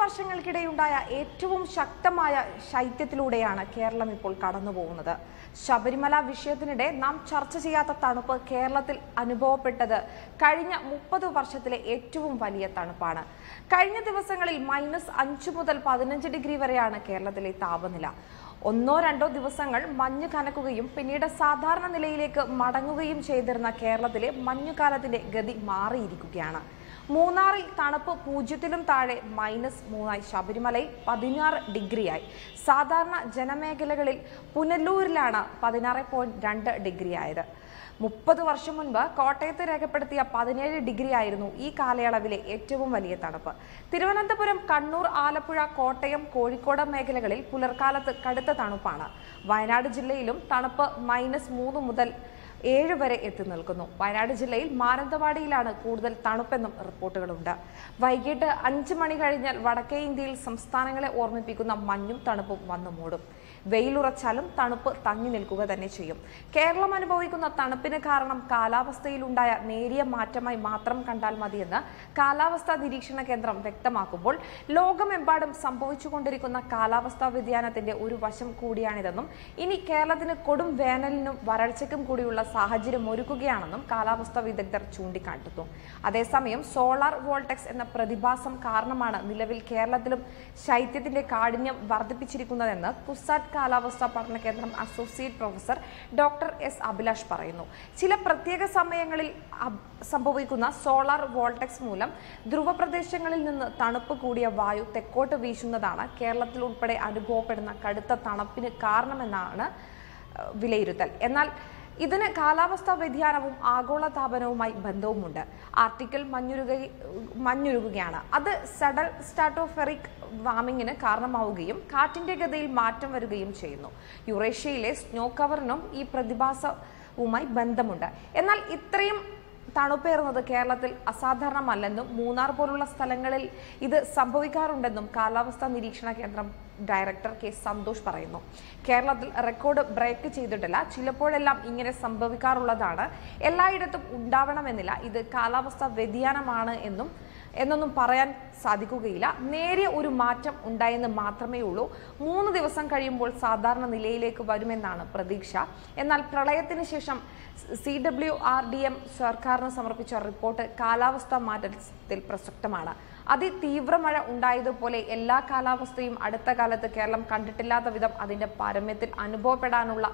വർഷങ്ങൾക്കിടെയുണ്ടായ ഏറ്റവും ശക്തമായ ശൈത്യത്തിലൂടെയാണ് കേരളം ഇപ്പോൾ കടന്നുപോകുന്നത്. ശബരിമല വിഷയത്തിനിടെ നാം ചർച്ച ചെയ്യാത്ത തണുപ്പ് കേരളത്തിൽ അനുഭവപ്പെട്ടത് കഴിഞ്ഞ മുപ്പത് വർഷത്തിലെ ഏറ്റവും വലിയ തണുപ്പാണ്. കഴിഞ്ഞ ദിവസങ്ങളിൽ മൈനസ് അഞ്ച് മുതൽ പതിനഞ്ച് ഡിഗ്രി വരെയാണ് കേരളത്തിലെ താപനില. ഒന്നോ രണ്ടോ ദിവസങ്ങൾ മഞ്ഞ് കനക്കുകയും പിന്നീട് സാധാരണ നിലയിലേക്ക് മടങ്ങുകയും ചെയ്തിരുന്ന കേരളത്തിലെ മഞ്ഞുകാലത്തിന്റെ ഗതി മാറിയിരിക്കുകയാണ്. മൂന്നാറിൽ തണുപ്പ് പൂജ്യത്തിലും താഴെ മൈനസ് മൂന്നായി. ശബരിമലയിൽ പതിനാറ് ഡിഗ്രിയായി. സാധാരണ ജനമേഖലകളിൽ പുനലൂരിലാണ് പതിനാറ് പോയിന്റ് രണ്ട് ഡിഗ്രി ആയത് മുപ്പത് വർഷം മുൻപ് കോട്ടയത്ത് രേഖപ്പെടുത്തിയ പതിനേഴ് ഡിഗ്രി ആയിരുന്നു ഈ കാലയളവിലെ ഏറ്റവും വലിയ തണുപ്പ്. തിരുവനന്തപുരം കണ്ണൂർ ആലപ്പുഴ കോട്ടയം കോഴിക്കോട് മേഖലകളിൽ പുലർക്കാലത്ത് കടുത്ത തണുപ്പാണ്. വയനാട് ജില്ലയിലും തണുപ്പ് മൈനസ് മൂന്ന് മുതൽ ഏഴ് വരെ എത്തി നിൽക്കുന്നു. വയനാട് ജില്ലയിൽ മാനന്തവാടിയിലാണ് കൂടുതൽ തണുപ്പെന്നും റിപ്പോർട്ടുകളുണ്ട്. വൈകിട്ട് അഞ്ച് മണി കഴിഞ്ഞാൽ വടക്കേ ഇന്ത്യയിൽ സംസ്ഥാനങ്ങളെ ഓർമ്മിപ്പിക്കുന്ന മഞ്ഞും തണുപ്പും വന്നു മൂടും വെയിലുറച്ചാലും തണുപ്പ് തങ്ങി നിൽക്കുക തന്നെ ചെയ്യും. കേരളം അനുഭവിക്കുന്ന തണുപ്പിന് കാരണം കാലാവസ്ഥയിലുണ്ടായ നേരിയ മാറ്റമായി മാത്രം കണ്ടാൽ മതിയെന്ന് കാലാവസ്ഥാ നിരീക്ഷണ കേന്ദ്രം വ്യക്തമാക്കുമ്പോൾ ലോകമെമ്പാടും സംഭവിച്ചുകൊണ്ടിരിക്കുന്ന കാലാവസ്ഥാ വ്യതിയാനത്തിന്റെ ഒരു വശം കൂടിയാണിതെന്നും ഇനി കേരളത്തിന് കൊടും വേനലിനും വരൾച്ചയ്ക്കും കൂടിയുള്ള സാഹചര്യം ഒരുക്കുകയാണെന്നും കാലാവസ്ഥാ വിദഗ്ധർ ചൂണ്ടിക്കാട്ടുന്നു. അതേസമയം സോളാർ വോൾട്ടെക്സ് എന്ന പ്രതിഭാസം കാരണമാണ് നിലവിൽ കേരളത്തിലും ശൈത്യത്തിന്റെ കാഠിന്യം വർദ്ധിപ്പിച്ചിരിക്കുന്നതെന്ന് കുസാറ്റ് കാലാവസ്ഥാ പഠന കേന്ദ്രം associate professor doctor S Abhilash പറയുന്നു. ചില പ്രത്യേക സമയങ്ങളിൽ സംഭവിക്കുന്ന സോളാർ വോൾട്ടക്സ് മൂലം ധ്രുവ പ്രദേശങ്ങളിൽ നിന്ന് തണുപ്പ് കൂടിയ വായു തെക്കോട്ട് വീശുന്നതാണ് കേരളത്തിൽ ഉൾപ്പെടെ അനുഭവപ്പെടുന്ന കടുത്ത തണുപ്പിന് കാരണമെന്നാണ് വിലയിരുത്തൽ. എന്നാൽ ഇതിന് കാലാവസ്ഥാ വ്യതിയാനവും ആഗോള താപനവുമായി ബന്ധവുമുണ്ട്. ആർട്ടിക്കൽ മഞ്ഞുരുക മഞ്ഞുരുകുകയാണ്. അത് സഡൽ സ്റ്റാറ്റോഫെറിക് വാമിങ്ങിന് കാരണമാവുകയും കാറ്റിന്റെ ഗതിയിൽ മാറ്റം വരികയും ചെയ്യുന്നു. യുറേഷ്യയിലെ സ്നോ കവറിനും ഈ പ്രതിഭാസവുമായി ബന്ധമുണ്ട്. എന്നാൽ ഇത്രയും തണുപ്പേറുന്നത് കേരളത്തിൽ അസാധാരണമല്ലെന്നും മൂന്നാർ പോലുള്ള സ്ഥലങ്ങളിൽ ഇത് സംഭവിക്കാറുണ്ടെന്നും കാലാവസ്ഥാ നിരീക്ഷണ കേന്ദ്രം ഡയറക്ടർ കെ സന്തോഷ് പറയുന്നു. കേരളത്തിൽ റെക്കോർഡ് ബ്രേക്ക് ചെയ്തിട്ടില്ല. ചിലപ്പോഴെല്ലാം ഇങ്ങനെ സംഭവിക്കാറുള്ളതാണ്. എല്ലായിടത്തും ഉണ്ടാവണമെന്നില്ല. ഇത് കാലാവസ്ഥാ വ്യതിയാനമാണ് എന്നും എന്നൊന്നും പറയാൻ സാധിക്കുകയില്ല. നേരിയ ഒരു മാറ്റം ഉണ്ടായെന്ന് മാത്രമേ ഉള്ളൂ. മൂന്ന് ദിവസം കഴിയുമ്പോൾ സാധാരണ നിലയിലേക്ക് വരുമെന്നാണ് പ്രതീക്ഷ. എന്നാൽ പ്രളയത്തിന് ശേഷം C W R D M സർക്കാരിന് സമർപ്പിച്ച റിപ്പോർട്ട് കാലാവസ്ഥാ മാറ്റത്തിൽ പ്രസക്തമാണ്. അതിതീവ്ര മഴ ഉണ്ടായതുപോലെ എല്ലാ കാലാവസ്ഥയും അടുത്ത കാലത്ത് കേരളം കണ്ടിട്ടില്ലാത്ത വിധം അതിന്റെ പാരമ്യത്തിൽ അനുഭവപ്പെടാനുള്ള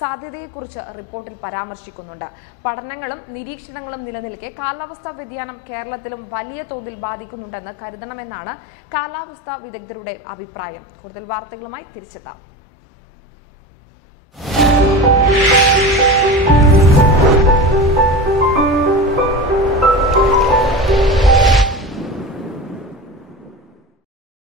സാധ്യതയെക്കുറിച്ച് റിപ്പോർട്ടിൽ പരാമർശിക്കുന്നുണ്ട്. പഠനങ്ങളും നിരീക്ഷണങ്ങളും നിലനിൽക്കെ കാലാവസ്ഥാ വ്യതിയാനം കേരളത്തിലും വലിയ തോതിൽ ബാധിക്കുന്നുണ്ടെന്ന് കരുതണമെന്നാണ് കാലാവസ്ഥാ വിദഗ്ധരുടെ അഭിപ്രായം. കൂടുതൽ വാർത്തകളുമായി തിരിച്ചെത്താം.